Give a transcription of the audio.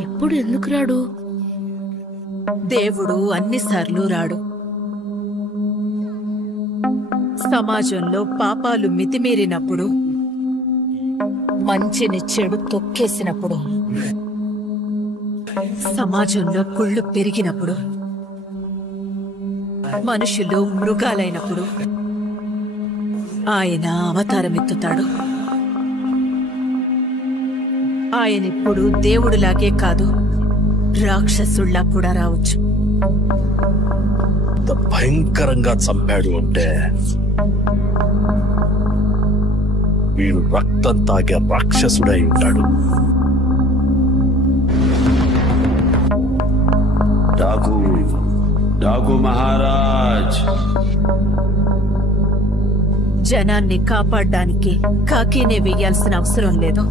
ఎప్పుడు ఎందుకు రాడు? దేవుడు అన్నిసార్లు రాడు. సమాజంలో పాపాలు మితిమీరినప్పుడు, మంచిని చెడు తొక్కేసినప్పుడు, సమాజంలో కుళ్ళు పెరిగినప్పుడు, మనుషులు మృగాలైనప్పుడు ఆయన అవతారమెత్తుతాడు. ఆయనిప్పుడు దేవుడిలాగే కాదు, రాక్షసుల్లా కూడా రావచ్చు. భయంకరంగా చంపాడు అంటే వీడు రక్తం తాగే రాక్షసుడై ఉంటాడు. డాకు మహారాజ్, జనాన్ని కాపాడ్డానికి కాకీనే వెయ్యాల్సిన అవసరం లేదు.